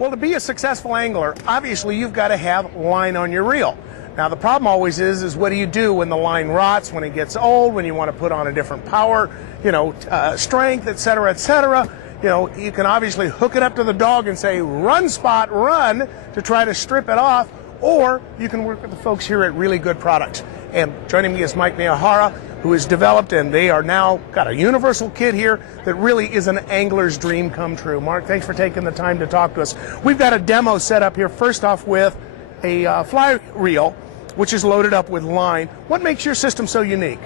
Well, to be a successful angler, obviously you've got to have line on your reel. Now the problem always is what do you do when the line rots, when it gets old, when you want to put on a different power, strength, etc., etc. You can obviously hook it up to the dog and say, run Spot, run, to try to strip it off, or you can work with the folks here at Really Good Products. And joining me is Mike Miyahara, who has developed, and they are now got a universal kit here that really is an angler's dream come true. Mark, thanks for taking the time to talk to us. We've got a demo set up here, first off with a fly reel, which is loaded up with line. What makes your system so unique?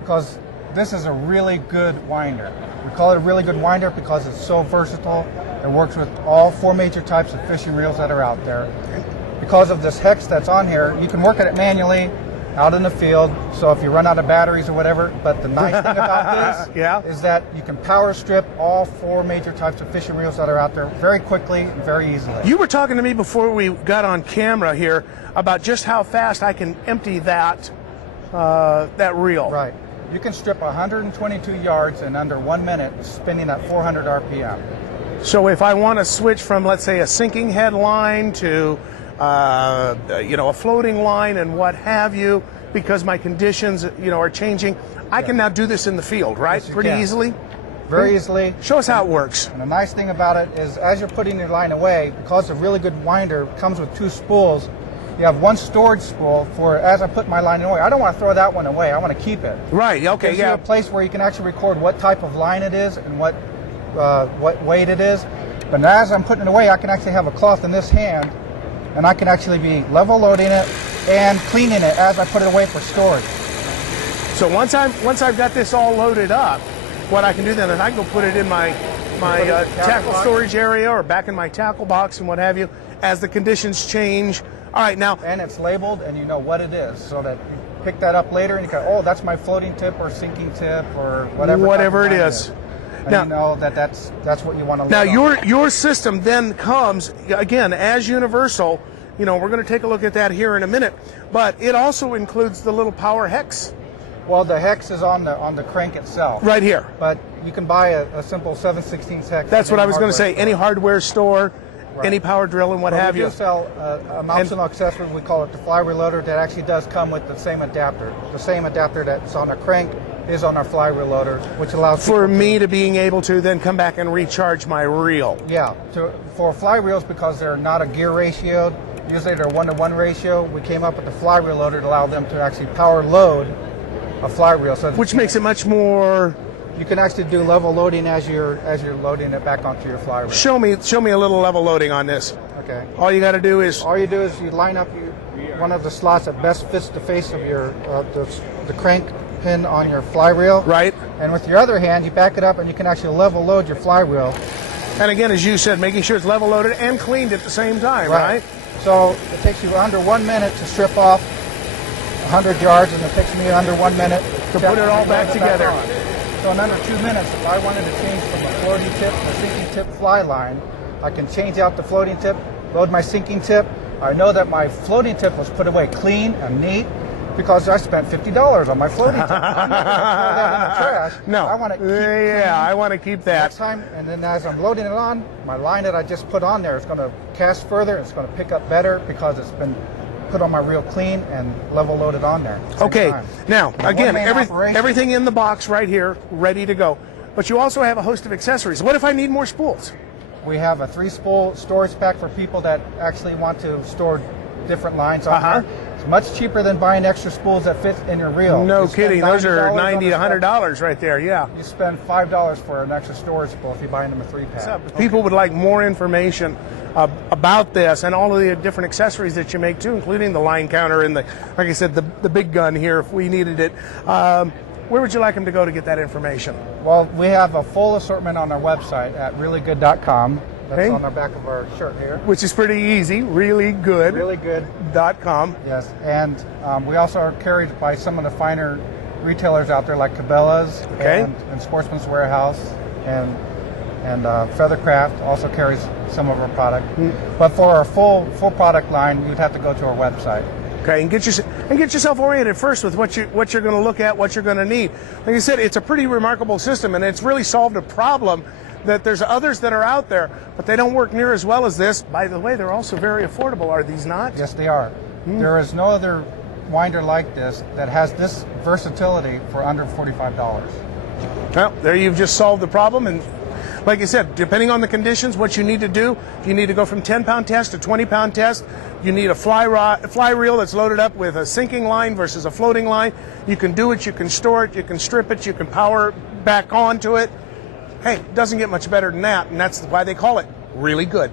Because this is a really good winder. We call it a really good winder because it's so versatile. It works with all four major types of fishing reels that are out there. Because of this hex that's on here, you can work at it manually out in the field, so if you run out of batteries or whatever. But the nice thing about this is that you can power strip all four major types of fishing reels that are out there very quickly and very easily. You were talking to me before we got on camera here about just how fast I can empty that reel. Right. You can strip 122 yards in under 1 minute, spinning at 400 RPM. So if I want to switch from, let's say, a sinking head line to a floating line and what have you, because my conditions are changing, I can now do this in the field, right? Yes, pretty easily? Very easily. Show us how it works. And the nice thing about it is, as you're putting your line away, because a really good winder comes with two spools, you have one storage spool for as I put my line away. I don't want to throw that one away. I want to keep it. Right. Okay. Gives you a place where you can actually record what type of line it is and what weight it is. But as I'm putting it away, I can actually have a cloth in this hand, and I can actually be level loading it and cleaning it as I put it away for storage. So once I've got this all loaded up, what I can do then is I can go put it in my tackle storage area or back in my tackle box and what have you as the conditions change. All right, now. And it's labeled and you know what it is, so that you pick that up later and you go, oh, that's my floating tip or sinking tip or whatever. Whatever it is. And now, you know that's what you want to load now on. your system then comes, again, as universal. We're going to take a look at that here in a minute, but it also includes the little power hex. Well, the hex is on the crank itself. Right here. But you can buy a simple 7/16 hex. That's what I was going to say. Store. Any hardware store, right. Any power drill and what have you. We do sell an optional accessory, we call it the fly reloader, that actually does come with the same adapter. The same adapter that's on our crank is on our fly reloader, which allows for me to being able to then come back and recharge my reel. Yeah, for fly reels, because they're not a gear ratio, usually they're 1-to-1 ratio, we came up with the fly reloader to allow them to actually power load a fly reel. So which makes it much more. You can actually do level loading as you're loading it back onto your fly reel. Show me a little level loading on this. Okay. All you got to do is you line up one of the slots that best fits the face of your the crank pin on your fly reel. Right. And with your other hand, you back it up and you can actually level load your fly reel. And again, as you said, making sure it's level loaded and cleaned at the same time, right? So it takes you under 1 minute to strip off 100 yards, and it takes me under 1 minute to put it all back together. So in under 2 minutes, if I wanted to change from a floating tip to a sinking tip fly line, I can change out the floating tip, load my sinking tip. I know that my floating tip was put away clean and neat because I spent $50 on my floating tip. I'm not going to throw that in the trash. No. I want to keep I want to keep that. Next time, and then as I'm loading it on, my line that I just put on there is going to cast further. It's going to pick up better because it's been put on my reel clean and level loaded on there. Okay, now again, everything in the box right here, ready to go. But you also have a host of accessories. What if I need more spools? We have a 3-spool storage pack for people that actually want to store different lines on there. It's much cheaper than buying extra spools that fit in your reel. No kidding, those are $90 to $100 right there, yeah. You spend $5 for an extra storage spool if you buy them a 3-pack. People would like more information about this and all of the different accessories that you make too, including the line counter and like I said, the big gun here if we needed it. Where would you like them to go to get that information? Well, we have a full assortment on our website at reallygood.com. That's on the back of our shirt here. Which is pretty easy, reallygood. Reallygood.com. Yes, and we also are carried by some of the finer retailers out there like Cabela's and Sportsman's Warehouse and Feathercraft also carries some of our product. But for our full product line, you'd have to go to our website. Okay, and get yourself oriented first with what you're going to look at, what you're going to need. Like I said, it's a pretty remarkable system, and it's really solved a problem that there's others that are out there, but they don't work near as well as this. By the way, they're also very affordable, are these not? Yes, they are. There is no other winder like this that has this versatility for under $45. Well, there you've just solved the problem. And like I said, depending on the conditions, what you need to do, if you need to go from 10-pound test to 20-pound test, you need a fly reel that's loaded up with a sinking line versus a floating line. You can do it, you can store it, you can strip it, you can power back onto it. Hey, it doesn't get much better than that, and that's why they call it really good.